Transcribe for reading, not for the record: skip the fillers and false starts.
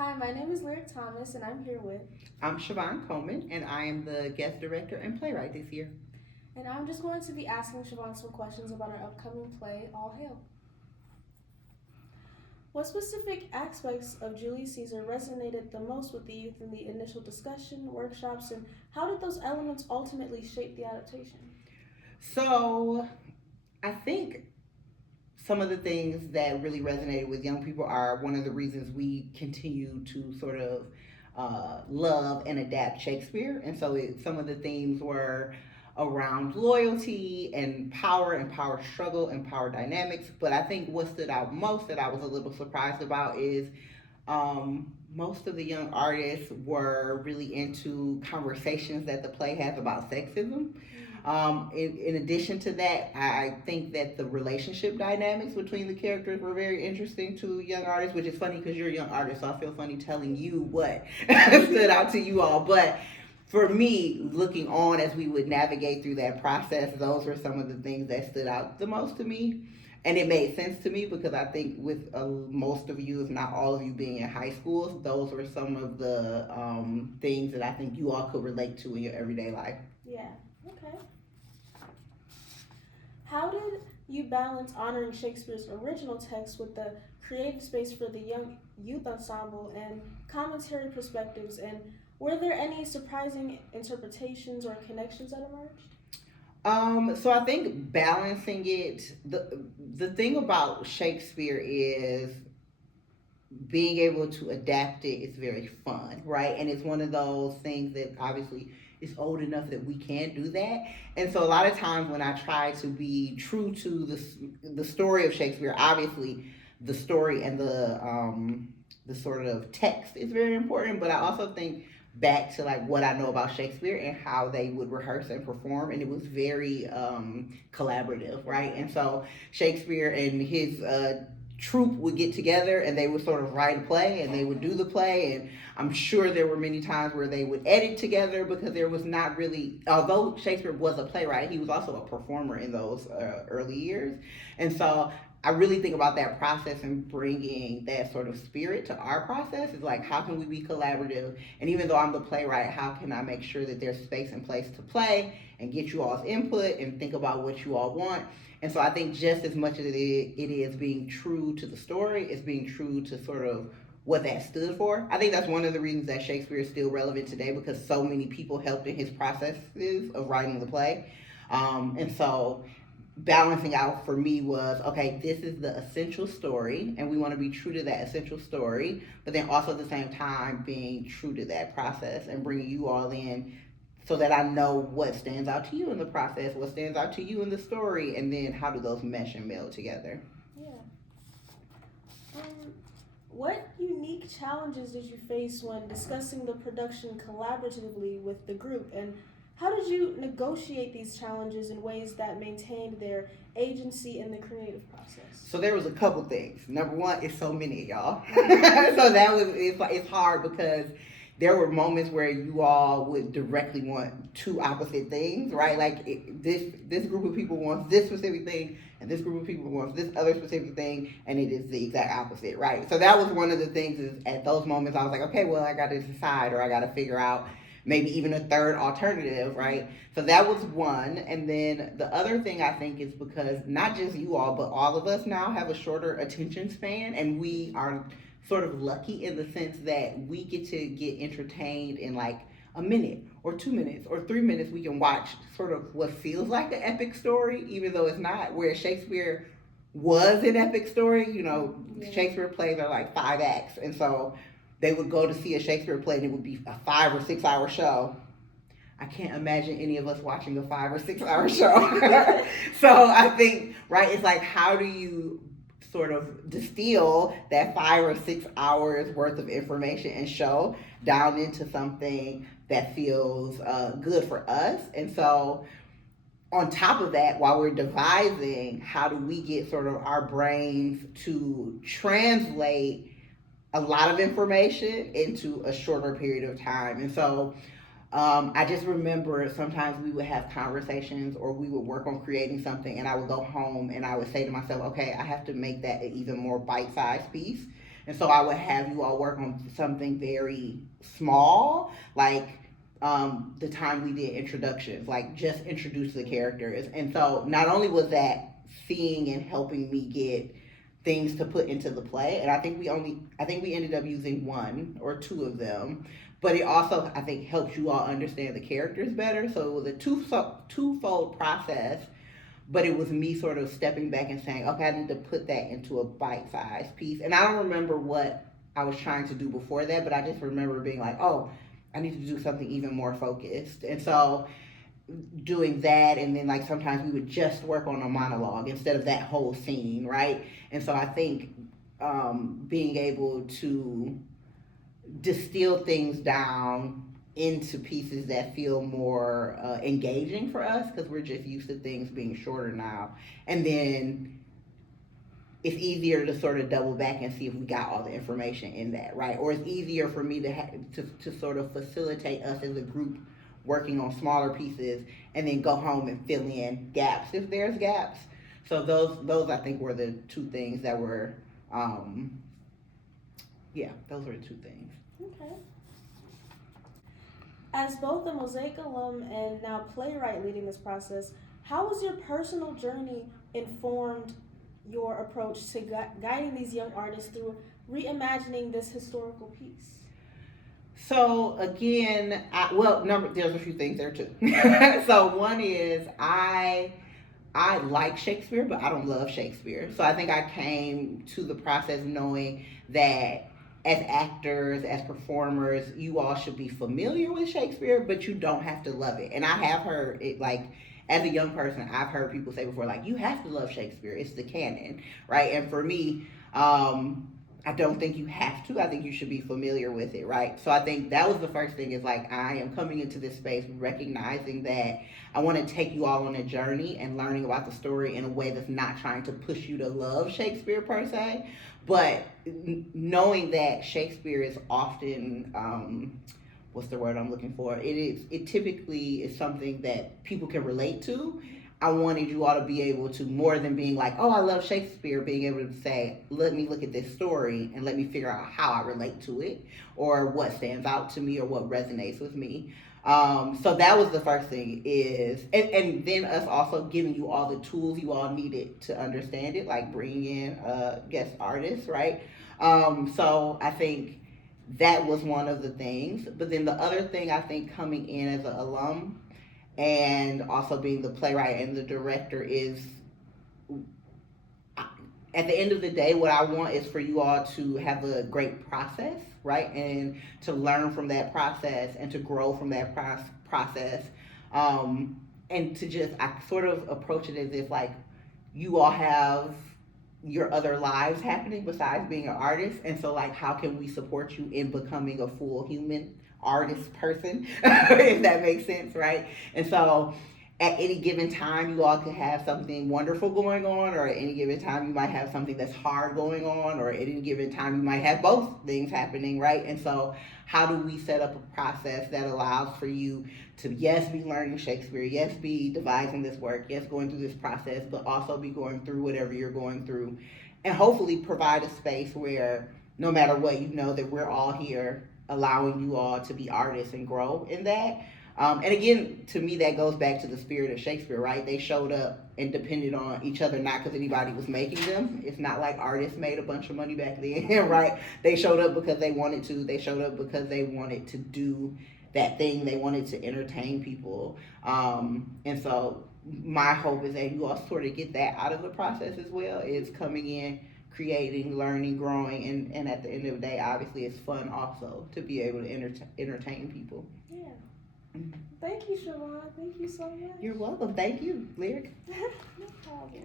Hi, my name is Lyric Thomas, and I'm here with. I'm Shavonne Coleman, and I am the guest director and playwright this year. And I'm just going to be asking Shavonne some questions about our upcoming play, All Hail. What specific aspects of Julius Caesar resonated the most with the youth in the initial discussion, workshops, and how did those elements ultimately shape the adaptation? So, I think some of the things that really resonated with young people are one of the reasons we continue to sort of love and adapt Shakespeare. And so, some of the themes were around loyalty and power struggle and power dynamics. But I think what stood out most that I was a little surprised about is most of the young artists were really into conversations that the play has about sexism. In addition to that, I think that the relationship dynamics between the characters were very interesting to young artists, which is funny because you're a young artist, so I feel funny telling you what stood out to you all. But for me, looking on as we would navigate through that process, those were some of the things that stood out the most to me. And it made sense to me because I think with most of you, if not all of you, being in high schools, those were some of the things that I think you all could relate to in your everyday life. Yeah, okay. How did you balance honoring Shakespeare's original text with the creative space for the young youth ensemble and commentary perspectives? And were there any surprising interpretations or connections that emerged? So I think balancing it, the thing about Shakespeare is being able to adapt it is very fun, right? And it's one of those things that obviously is old enough that we can do that. And so a lot of times when I try to be true to the story of Shakespeare, obviously the story and the sort of text is very important, but I also think back to like what I know about Shakespeare and how they would rehearse and perform, and it was very collaborative, right? And so Shakespeare and his troupe would get together and they would sort of write a play and they would do the play, and I'm sure there were many times where they would edit together because there was not really, although Shakespeare was a playwright, he was also a performer in those early years. And so I really think about that process and bringing that sort of spirit to our process is like, how can we be collaborative? And even though I'm the playwright, how can I make sure that there's space and place to play and get you all's input and think about what you all want? And so I think just as much as it is being true to the story, it's being true to sort of what that stood for. I think that's one of the reasons that Shakespeare is still relevant today because so many people helped in his processes of writing the play. And so balancing out for me was okay, this is the essential story and we want to be true to that essential story, but then also at the same time being true to that process and bringing you all in so that I know what stands out to you in the process, what stands out to you in the story, and then how do those mesh and meld together. Yeah. What unique challenges did you face when discussing the production collaboratively with the group, and how did you negotiate these challenges in ways that maintained their agency in the creative process? So there was a couple things. Number one, it's so many of y'all. So that was it's hard because there were moments where you all would directly want two opposite things, right? Like this group of people wants this specific thing, and this group of people wants this other specific thing, and it is the exact opposite, right? So that was one of the things. Is at those moments I was like, okay, well I got to decide, or I got to figure out maybe even a third alternative, right? So that was one. And then the other thing I think is because not just you all, but all of us now have a shorter attention span, and we are sort of lucky in the sense that we get to get entertained in like a minute or 2 minutes or 3 minutes. We can watch sort of what feels like an epic story, even though it's not, where Shakespeare was an epic story. You know, yeah. Shakespeare plays are like 5 acts. And so they would go to see a Shakespeare play and it would be a 5 or 6 hour show. I can't imagine any of us watching a 5 or 6 hour show. So I think, right, it's like, how do you sort of distill that 5 or 6 hours worth of information and show down into something that feels good for us? And so on top of that, while we're devising, how do we get sort of our brains to translate a lot of information into a shorter period of time? And so I just remember sometimes we would have conversations or we would work on creating something, and I would go home and I would say to myself, okay, I have to make that an even more bite-sized piece And so I would have you all work on something very small, like the time we did introductions, like just introduce the characters. And so not only was that seeing and helping me get things to put into the play, and I think we ended up using one or two of them, but it also I think helps you all understand the characters better. So it was a twofold process, but it was me sort of stepping back and saying, okay, I need to put that into a bite-sized piece. And I don't remember what I was trying to do before that, but I just remember being like, oh, I need to do something even more focused. And so doing that, and then like sometimes we would just work on a monologue instead of that whole scene, right? And so I think being able to distill things down into pieces that feel more engaging for us, because we're just used to things being shorter now, and then it's easier to sort of double back and see if we got all the information in that, right? Or it's easier for me to sort of facilitate us as a group working on smaller pieces, and then go home and fill in gaps if there's gaps. So those I think were the two things that were, those were the two things. Okay. As both a Mosaic alum and now playwright leading this process, how has your personal journey informed your approach to guiding these young artists through reimagining this historical piece? So again, there's a few things there too. So one is I like Shakespeare, but I don't love Shakespeare. So I think I came to the process knowing that as actors, as performers, you all should be familiar with Shakespeare, but you don't have to love it. And I have heard it, like, as a young person, I've heard people say before, like, you have to love Shakespeare. It's the canon, right? And for me, I don't think you have to. I think you should be familiar with it, right? So I think that was the first thing, is like, I am coming into this space recognizing that I want to take you all on a journey and learning about the story in a way that's not trying to push you to love Shakespeare per se, but knowing that Shakespeare is often, what's the word I'm looking for? It typically is something that people can relate to. I wanted you all to be able to, more than being like, oh, I love Shakespeare, being able to say, let me look at this story and let me figure out how I relate to it, or what stands out to me, or what resonates with me. So that was the first thing, is, and then us also giving you all the tools you all needed to understand it, like bringing in guest artists, right? So I think that was one of the things. But then the other thing, I think, coming in as an alum and also being the playwright and the director, is at the end of the day, what I want is for you all to have a great process, right? And to learn from that process and to grow from that process. And to just, I sort of approach it as if, like, you all have your other lives happening besides being an artist. And so, like, how can we support you in becoming a full human artist person, if that makes sense, right? And so at any given time, you all could have something wonderful going on, or at any given time, you might have something that's hard going on, or at any given time, you might have both things happening, right? And so how do we set up a process that allows for you to, yes, be learning Shakespeare, yes, be devising this work, yes, going through this process, but also be going through whatever you're going through, and hopefully provide a space where no matter what, you know that we're all here allowing you all to be artists and grow in that. And again, to me, that goes back to the spirit of Shakespeare, right? They showed up and depended on each other, not because anybody was making them. It's not like artists made a bunch of money back then, right? They showed up because they wanted to. They showed up because they wanted to do that thing. They wanted to entertain people. And so my hope is that you all sort of get that out of the process as well, is coming in, creating, learning, growing, and at the end of the day, obviously, it's fun also to be able to entertain people. Yeah. Thank you, Shavonne. Thank you so much. You're welcome. Thank you, Lyric. No problem.